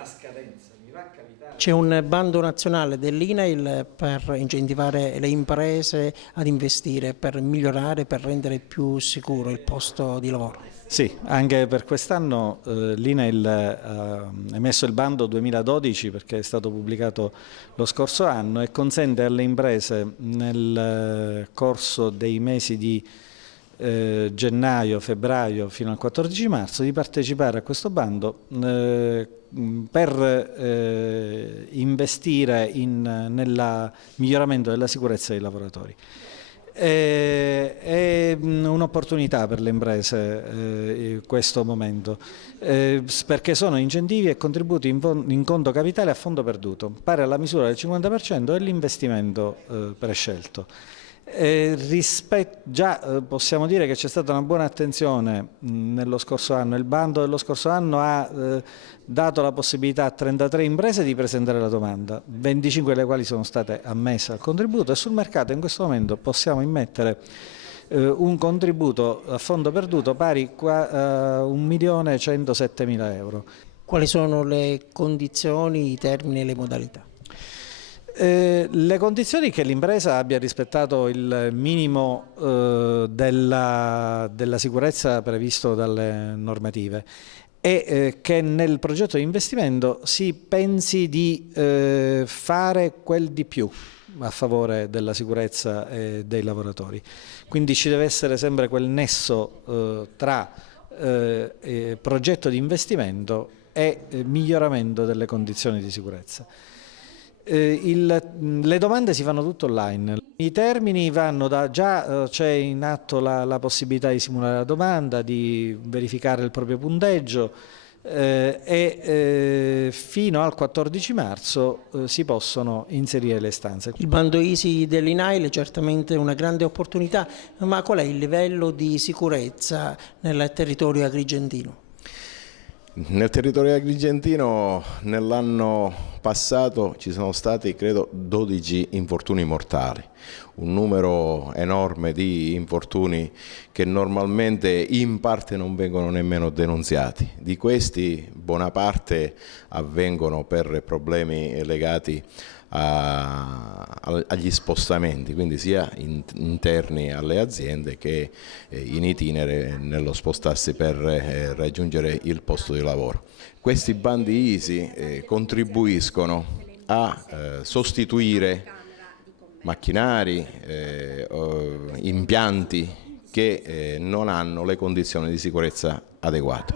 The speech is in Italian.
la scadenza, mi va a capitare. C'è un bando nazionale dell'INAIL per incentivare le imprese ad investire, per migliorare, per rendere più sicuro il posto di lavoro. Sì, anche per quest'anno l'INAIL ha emesso il bando 2012 perché è stato pubblicato lo scorso anno e consente alle imprese nel corso dei mesi di gennaio, febbraio fino al 14 marzo di partecipare a questo bando per investire nel miglioramento della sicurezza dei lavoratori. È un'opportunità per le imprese questo momento, perché sono incentivi e contributi in conto capitale a fondo perduto, pari alla misura del 50% dell'investimento prescelto. Già possiamo dire che c'è stata una buona attenzione nello scorso anno. Il bando dello scorso anno ha dato la possibilità a 33 imprese di presentare la domanda, 25 delle quali sono state ammesse al contributo, e sul mercato in questo momento possiamo immettere un contributo a fondo perduto pari a 1.107.000 euro. Quali sono le condizioni, i termini e le modalità? Le condizioni che l'impresa abbia rispettato il minimo della sicurezza previsto dalle normative e che nel progetto di investimento si pensi di fare quel di più a favore della sicurezza dei lavoratori. Quindi ci deve essere sempre quel nesso tra progetto di investimento e miglioramento delle condizioni di sicurezza. Le domande si fanno tutto online, i termini vanno già c'è in atto la possibilità di simulare la domanda, di verificare il proprio punteggio e fino al 14 marzo si possono inserire le istanze. Il bando ISI dell'INAIL è certamente una grande opportunità, ma qual è il livello di sicurezza nel territorio agrigentino? Nel territorio agrigentino nell'anno passato ci sono stati credo 12 infortuni mortali, un numero enorme di infortuni che normalmente in parte non vengono nemmeno denunziati. Di questi buona parte avvengono per problemi legati agli spostamenti, quindi sia interni alle aziende che in itinere nello spostarsi per raggiungere il posto di lavoro. Questi bandi ISI contribuiscono a sostituire macchinari, impianti che non hanno le condizioni di sicurezza adeguate.